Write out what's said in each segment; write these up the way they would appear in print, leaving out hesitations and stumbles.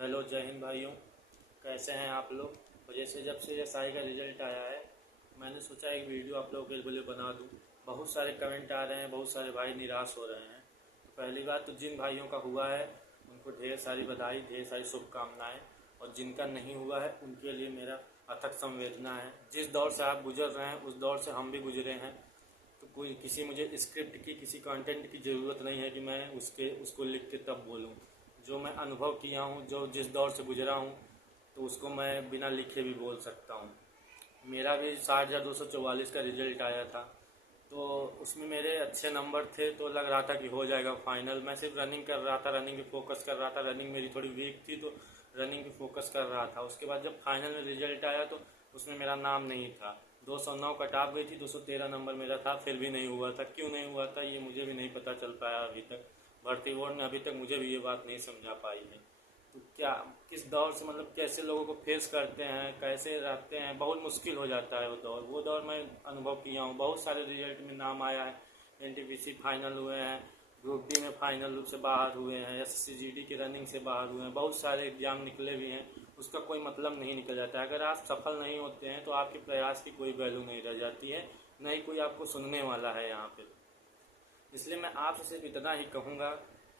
Hello, जय हिंद भाइयों। कैसे हैं आप लोग? और जैसे जब से एसआई का रिजल्ट आया है, मैंने सोचा एक वीडियो आप लोगों के लिए बना दूं। बहुत सारे कमेंट आ रहे हैं, बहुत सारे भाई निराश हो रहे हैं। तो पहली बात तो जिन भाइयों का हुआ है उनको ढेर सारी बधाई, ढेर सारी शुभकामनाएं। और जिनका नहीं हुआ है उनके लिए मेरा अथक संवेदना है। जिस दौर से आप गुजर रहे हैं उस दौर से हम भी गुजरे हैं। तो कोई किसी मुझे स्क्रिप्ट की, किसी कंटेंट की ज़रूरत नहीं है कि मैं उसको लिख के तब बोलूँ। जो मैं अनुभव किया हूँ, जो जिस दौर से गुजरा हूँ, तो उसको मैं बिना लिखे भी बोल सकता हूँ। मेरा भी 60,244 का रिजल्ट आया था। तो उसमें मेरे अच्छे नंबर थे, तो लग रहा था कि हो जाएगा फाइनल। मैं सिर्फ रनिंग कर रहा था, रनिंग पे फोकस कर रहा था। रनिंग मेरी थोड़ी वीक थी तो रनिंग पे फोकस कर रहा था। उसके बाद जब फाइनल में रिजल्ट आया तो उसमें मेरा नाम नहीं था। 209 कट ऑफ गई थी, 213 नंबर मेरा था, फिर भी नहीं हुआ था। क्यों नहीं हुआ था ये मुझे भी नहीं पता चल पाया अभी तक। भर्ती बोर्ड ने अभी तक मुझे भी ये बात नहीं समझा पाई है। तो क्या, किस दौर से, मतलब कैसे लोगों को फेस करते हैं, कैसे रहते हैं, बहुत मुश्किल हो जाता है वो दौर मैं अनुभव किया हूँ। बहुत सारे रिजल्ट में नाम आया है। एनटीपीसी फाइनल हुए हैं, ग्रुप डी में फाइनल रूप से बाहर हुए हैं, एससीजीडी की रनिंग से बाहर हुए हैं, बहुत सारे एग्जाम निकले भी हैं। उसका कोई मतलब नहीं निकल जाता है। अगर आप सफल नहीं होते हैं तो आपके प्रयास की कोई वैल्यू नहीं रह जाती है, न ही कोई आपको सुनने वाला है यहाँ पे। इसलिए मैं आपसे सिर्फ इतना ही कहूँगा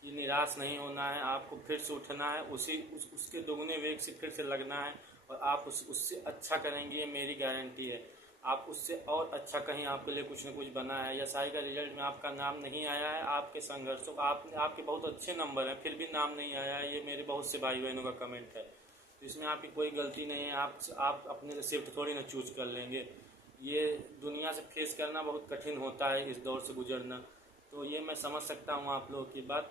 कि निराश नहीं होना है, आपको फिर से उठना है, उसके दोगुने वेग से फिर से लगना है। और आप उससे अच्छा करेंगे, ये मेरी गारंटी है। आप उससे और अच्छा कहीं आपके लिए कुछ न कुछ बना है। एसआई का रिजल्ट में आपका नाम नहीं आया है, आपके संघर्षों का, आपके बहुत अच्छे नंबर हैं फिर भी नाम नहीं आया है, ये मेरे बहुत से भाई बहनों का कमेंट है। तो इसमें आपकी कोई गलती नहीं है। आप अपने से सिर्फ थोड़ी ना चूज कर लेंगे। ये दुनिया से फेस करना बहुत कठिन होता है, इस दौर से गुजरना। तो ये मैं समझ सकता हूँ आप लोगों की बात,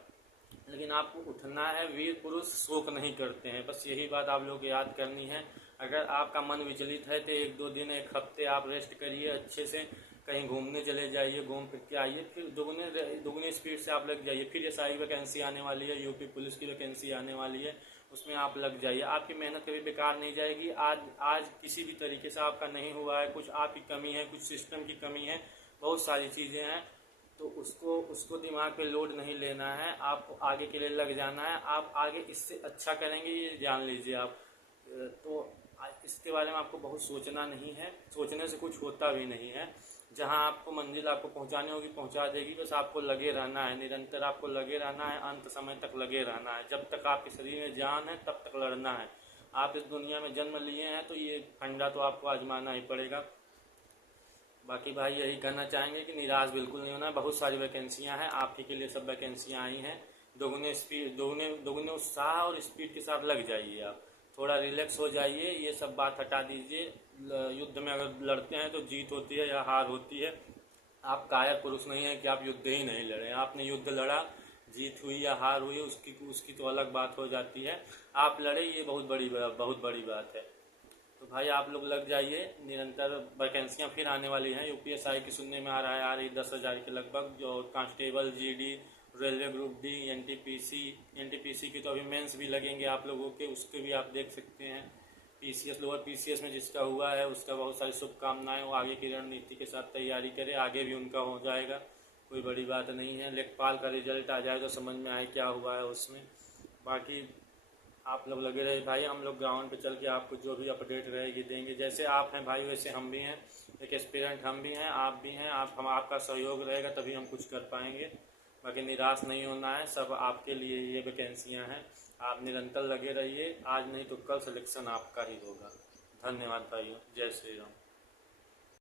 लेकिन आपको उठना है। वीर पुरुष शोक नहीं करते हैं, बस यही बात आप लोगों को याद करनी है। अगर आपका मन विचलित है तो 1-2 दिन, 1 हफ्ते आप रेस्ट करिए अच्छे से। कहीं घूमने चले जाइए, घूम फिर के आइए, फिर दुगने दुगनी स्पीड से आप लग जाइए। फिर एसआई वैकेंसी आने वाली है, यूपी पुलिस की वैकेंसी आने वाली है, उसमें आप लग जाइए। आपकी मेहनत कभी बेकार नहीं जाएगी। आज किसी भी तरीके से आपका नहीं हुआ है, कुछ आपकी कमी है, कुछ सिस्टम की कमी है, बहुत सारी चीज़ें हैं। तो उसको दिमाग पे लोड नहीं लेना है, आपको आगे के लिए लग जाना है। आप आगे इससे अच्छा करेंगे, ये जान लीजिए आप। तो इसके बारे में आपको बहुत सोचना नहीं है, सोचने से कुछ होता भी नहीं है। जहां आपको मंजिल आपको पहुंचानी होगी पहुंचा देगी, बस आपको लगे रहना है, निरंतर आपको लगे रहना है, अंत समय तक लगे रहना है। जब तक आपके शरीर में जान है तब तक लड़ना है। आप इस दुनिया में जन्म लिए हैं तो ये फंडा तो आपको आजमाना ही पड़ेगा। बाकी भाई यही कहना चाहेंगे कि निराश बिल्कुल नहीं होना। बहुत सारी वैकेंसियां हैं, आप ही के लिए सब वैकेंसियां आई हैं। दोगुने स्पीड, दोगुने उत्साह और स्पीड के साथ लग जाइए। आप थोड़ा रिलैक्स हो जाइए, ये सब बात हटा दीजिए। युद्ध में अगर लड़ते हैं तो जीत होती है या हार होती है। आप कायर पुरुष नहीं है कि आप युद्ध ही नहीं लड़े। आपने युद्ध लड़ा, जीत हुई या हार हुई उसकी उसकी तो अलग बात हो जाती है। आप लड़े, ये बहुत बड़ी बात है। तो भाई आप लोग लग जाइए निरंतर। वैकेंसियाँ फिर आने वाली हैं। यूपीएसआई की सुनने में आ रही 10,000 के लगभग, जो constable, GD, railway group D, NTPC की तो अभी मेंस भी लगेंगे आप लोगों के, उसके भी आप देख सकते हैं। पीसीएस, लोअर पीसीएस में जिसका हुआ है उसका बहुत सारी शुभकामनाएं। वो आगे की रणनीति के साथ तैयारी करे, आगे भी उनका हो जाएगा, कोई बड़ी बात नहीं है। लेखपाल का रिजल्ट आ जाए तो समझ में आए क्या हुआ है उसमें। बाकी आप लोग लगे रहे भाई, हम लोग ग्राउंड पे चल के आपको जो भी अपडेट रहेगी देंगे। जैसे आप हैं भाई वैसे हम भी हैं, एक एस्पिरेंट हम भी हैं, आप भी हैं। आपका सहयोग रहेगा तभी हम कुछ कर पाएंगे। बाकी निराश नहीं होना है, सब आपके लिए ये वैकेंसियां हैं। आप निरंतर लगे रहिए, आज नहीं तो कल सिलेक्शन आपका ही होगा। धन्यवाद भाइयों, जय श्री राम।